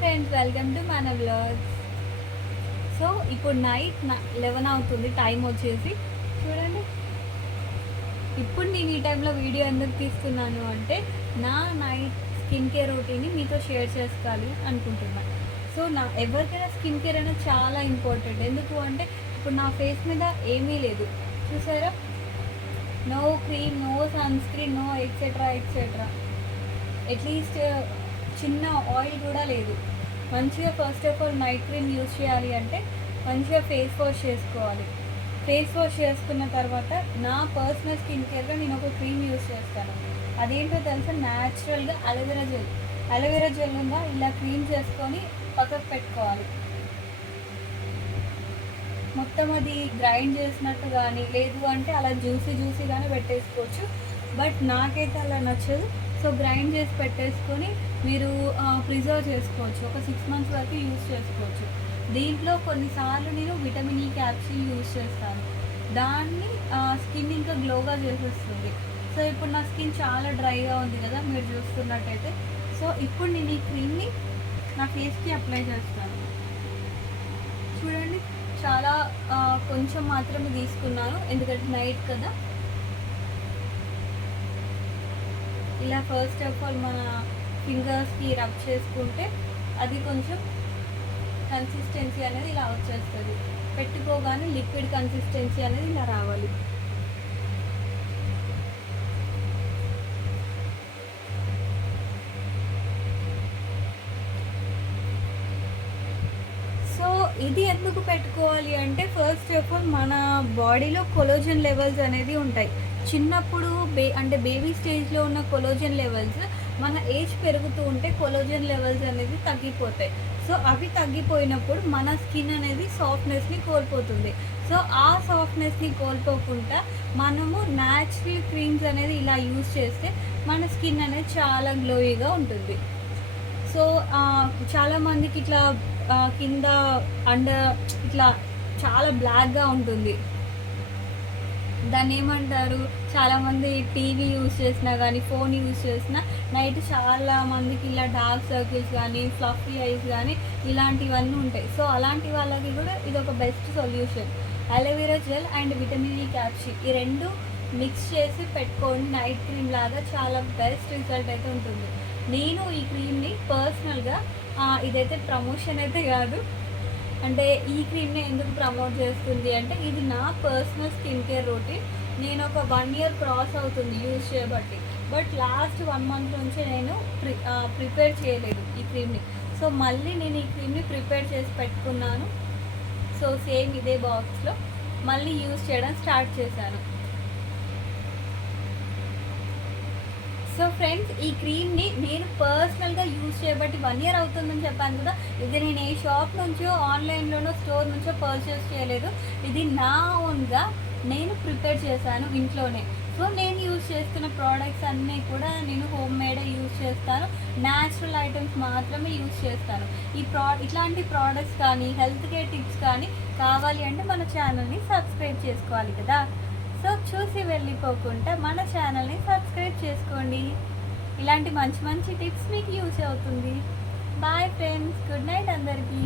Friends, welcome to మన vlogs. So ఇప్పుడు night 11 అవుతుంది, టైం వచ్చేసి చూడండి. ఇప్పుడు నేను ఈ టైంలో వీడియో ఎందుకు తీసుకున్నాను అంటే నా నైట్ స్కిన్ కేర్ రొటీన్ని మీతో షేర్ చేసుకోవాలి అనుకుంటున్నాను. సో ఎవరికైనా స్కిన్ కేర్ అనేది చాలా ఇంపార్టెంట్. ఎందుకు అంటే ఇప్పుడు నా ఫేస్ మీద ఏమీ లేదు, చూసారా? No cream, no sunscreen, no etcetera etcetera. At least చిన్న ఆయిల్ కూడా లేదు. మంచిగా first of all night cream use చేయాలి అంటే మంచిగా ఫేస్ వాష్ చేసుకోవాలి. ఫేస్ వాష్ చేసుకున్న తర్వాత నా పర్సనల్ స్కిన్ కేర్లో నేను ఒక క్రీమ్ యూజ్ చేస్తాను. అదేంటో తెలుసా? న్యాచురల్గా అలోవెరా జెల్ ఉందా, ఇలా క్రీమ్ చేసుకొని పక్కకు పెట్టుకోవాలి. మొత్తం అది గ్రైండ్ చేసినట్టు కానీ, లేదు అంటే అలా జ్యూసీ కానీ పెట్టేసుకోవచ్చు. బట్ నాకైతే అలా నచ్చదు. సో గ్రైండ్ చేసి పెట్టేసుకొని మీరు ప్రిజర్వ్ చేసుకోవచ్చు. ఒక 6 months వరకు యూజ్ చేసుకోవచ్చు. దీంట్లో కొన్నిసార్లు నేను విటమిన్ ఈ క్యాప్సూల్ యూజ్ చేస్తాను. దాన్ని స్కిన్ ఇంకా గ్లోగా చేసేస్తుంది. సో ఇప్పుడు నా స్కిన్ చాలా డ్రైగా ఉంది కదా, మీరు చూస్తున్నట్టయితే. సో ఇప్పుడు నేను ఈ క్రీమ్ని నా ఫేస్కి అప్లై చేస్తాను. చూడండి, చాలా కొంచెం మాత్రమే తీసుకున్నాను, ఎందుకంటే నైట్ కదా. ఇలా ఫస్ట్ ఆఫ్ ఆల్ మన ఫింగర్స్కి రబ్ చేసుకుంటే అది కొంచెం కన్సిస్టెన్సీ అనేది ఇలా వచ్చేస్తుంది. పెట్టుకోగానే లిక్విడ్ కన్సిస్టెన్సీ అనేది ఇలా రావాలి. సో ఇది ఎందుకు పెట్టుకోవాలి అంటే ఫస్ట్ ఆఫ్ ఆల్ మన బాడీలో కొలోజన్ లెవెల్స్ అనేది ఉంటాయి. చిన్నప్పుడు అంటే బేబీ స్టేజ్లో ఉన్న కొలోజన్ లెవెల్స్ మన ఏజ్ పెరుగుతూ ఉంటే కొలోజన్ లెవెల్స్ అనేది తగ్గిపోతాయి. సో అవి తగ్గిపోయినప్పుడు మన స్కిన్ అనేది సాఫ్ట్నెస్ని కోల్పోతుంది. సో ఆ సాఫ్ట్నెస్ని కోల్పోకుండా మనము న్యాచురల్ క్రీమ్స్ అనేది ఇలా యూజ్ చేస్తే మన స్కిన్ అనేది చాలా గ్లోయిగా ఉంటుంది. సో చాలామందికి ఇట్లా కింద ఇట్లా చాలా బ్లాక్గా ఉంటుంది. దాన్ని ఏమంటారు, చాలామంది టీవీ యూజ్ చేసినా కానీ, ఫోన్ యూజ్ చేసినా నైట్ చాలా మందికి ఇలా డార్క్ సర్కిల్స్ కానీ, ఫ్లఫీ ఐస్ కానీ ఇలాంటివన్నీ ఉంటాయి. సో అలాంటి వాళ్ళకి కూడా ఇది ఒక best solution. Aloe vera gel and vitamin E capsule ఈ రెండు మిక్స్ చేసి పెట్టుకోండి. నైట్ క్రీమ్ లాగా చాలా బెస్ట్ రిజల్ట్ అయితే ఉంటుంది. నేను ఈ క్రీమ్ని పర్సనల్గా, ఇదైతే ప్రమోషన్ అయితే కాదు, అంటే ఈ క్రీమ్ని ఎందుకు ప్రమోట్ చేస్తుంది అంటే ఇది నా పర్సనల్ స్కిన్ కేర్ రొటీన్. నేను ఒక 1 year క్రాస్ అవుతుంది యూజ్ చేయబట్టి. బట్ లాస్ట్ 1 month నుంచి నేను ప్రిపేర్ చేయలేదు ఈ క్రీమ్ని. సో మళ్ళీ నేను ఈ క్రీమ్ని ప్రిపేర్ చేసి పెట్టుకున్నాను. సో సేమ్ ఇదే బాక్స్లో మళ్ళీ యూజ్ చేయడం స్టార్ట్ చేశాను. సో ఫ్రెండ్స్, ఈ క్రీమ్ని నేను పర్సనల్గా యూజ్ చేయబట్టి 1 year అవుతుందని చెప్పాను కదా. ఇది నేను ఏ షాప్ నుంచో, ఆన్లైన్లోనో, స్టోర్ నుంచో పర్చేస్ చేయలేదు. ఇది నా ఓన్గా నేను ప్రిపేర్ చేశాను ఇంట్లోనే. సో నేను యూజ్ చేస్తున్న ప్రోడక్ట్స్ అన్నీ కూడా నేను హోమ్ మేడే యూజ్ చేస్తాను. న్యాచురల్ ఐటమ్స్ మాత్రమే యూజ్ చేస్తాను. ఇట్లాంటి ప్రోడక్ట్స్ కానీ, హెల్త్ కేర్ టిప్స్ కానీ కావాలి అంటే మన ఛానల్ని సబ్స్క్రైబ్ చేసుకోవాలి కదా. సో చూసి వెళ్ళిపోకుండా మన ఛానల్ని సబ్స్క్రైబ్ చేసుకోండి. ఇలాంటి మంచి మంచి టిప్స్ మీకు యూజ్ అవుతుంది. బాయ్ ఫ్రెండ్స్, గుడ్ నైట్ అందరికీ.